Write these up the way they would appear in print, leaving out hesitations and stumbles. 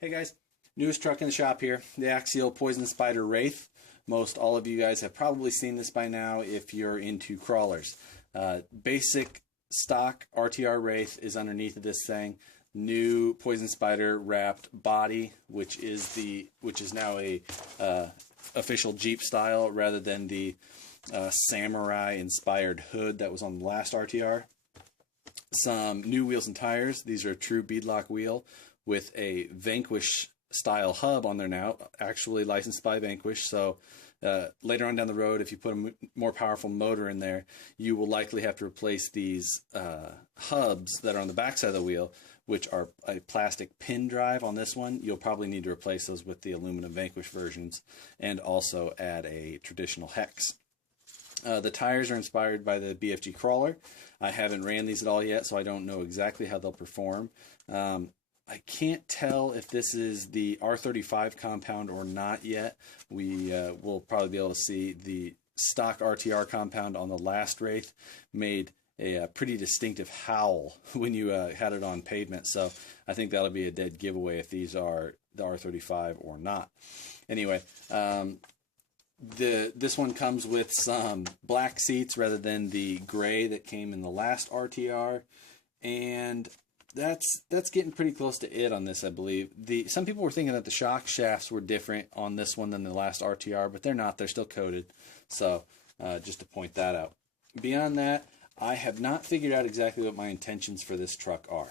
Hey guys, newest truck in the shop here, the Axial Poison Spyder Wraith. Most all of you guys have probably seen this by now if you're into crawlers. Basic stock RTR Wraith is underneath of this thing. New Poison Spyder wrapped body, which is now a official Jeep style rather than the samurai inspired hood that was on the last RTR. Some new wheels and tires. These are a true beadlock wheel with a Vanquish style hub on there now, actually licensed by Vanquish. So later on down the road, if you put a more powerful motor in there, you will likely have to replace these hubs that are on the backside of the wheel, which are a plastic pin drive on this one. You'll probably need to replace those with the aluminum Vanquish versions and also add a traditional hex. The tires are inspired by the BFG Crawler. I haven't ran these at all yet, so I don't know exactly how they'll perform. I can't tell if this is the R35 compound or not yet. We will probably be able to see the stock RTR compound on the last Wraith made a pretty distinctive howl when you had it on pavement. So I think that'll be a dead giveaway if these are the R35 or not. Anyway, this one comes with some black seats rather than the gray that came in the last RTR, and that's getting pretty close to it on this, I believe. Some people were thinking that the shock shafts were different on this one than the last RTR, but they're not. They're still coated. So just to point that out. Beyond that, I have not figured out exactly what my intentions for this truck are.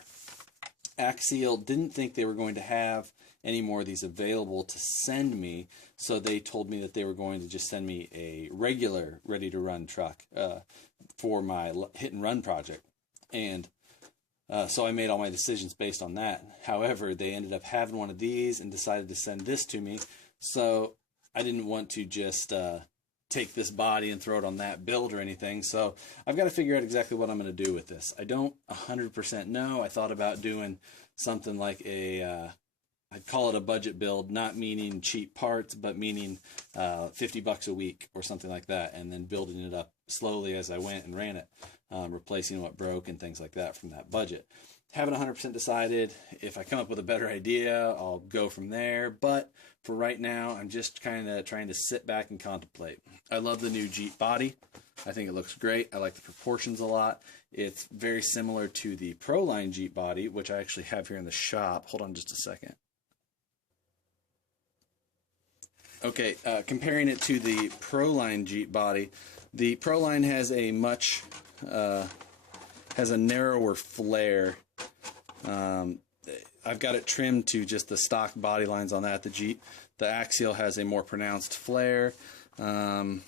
Axial didn't think they were going to have any more of these available to send me, so they told me that they were going to just send me a regular ready-to-run truck for my hit-and-run project. And so I made all my decisions based on that. However, they ended up having one of these and decided to send this to me, so I didn't want to just take this body and throw it on that build or anything. So I've got to figure out exactly what I'm going to do with this. I don't 100% know. I thought about doing something like I'd call it a budget build, not meaning cheap parts, but meaning $50 a week or something like that, and then building it up slowly as I went and ran it, replacing what broke and things like that from that budget. Haven't 100% decided. If I come up with a better idea, I'll go from there. But for right now, I'm just kind of trying to sit back and contemplate. I love the new Jeep body. I think it looks great. I like the proportions a lot. It's very similar to the Proline Jeep body, which I actually have here in the shop. Hold on just a second. Okay, comparing it to the Proline Jeep body, the Proline has a much narrower flare. I've got it trimmed to just the stock body lines on that. The Axial has a more pronounced flare. The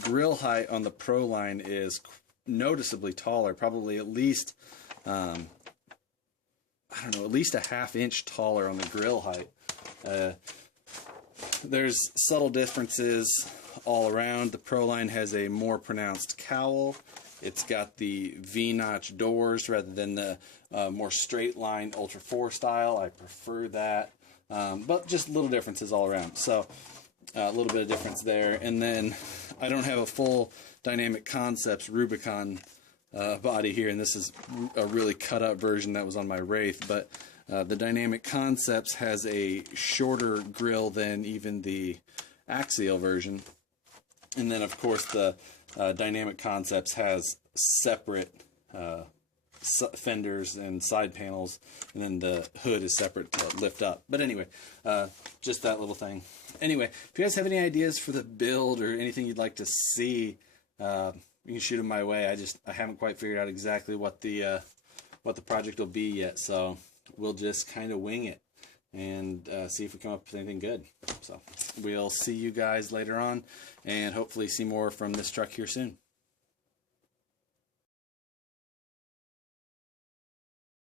grill height on the Proline is noticeably taller, probably at least at least a ½ inch taller on the grill height. There's subtle differences all around. The Proline has a more pronounced cowl. It's got the V-notch doors rather than the more straight line Ultra 4 style. I prefer that, but just little differences all around. So a little bit of difference there. And then I don't have a full Dynamic Concepts Rubicon body here, and this is a really cut up version that was on my Wraith, but the Dynamic Concepts has a shorter grill than even the Axial version. And then, of course, the Dynamic Concepts has separate fenders and side panels, and then the hood is separate to lift up. But anyway, just that little thing. Anyway, if you guys have any ideas for the build or anything you'd like to see, you can shoot them my way. I haven't quite figured out exactly what the project will be yet, so we'll just kind of wing it and see if we come up with anything good. So we'll see you guys later on, and hopefully see more from this truck here soon.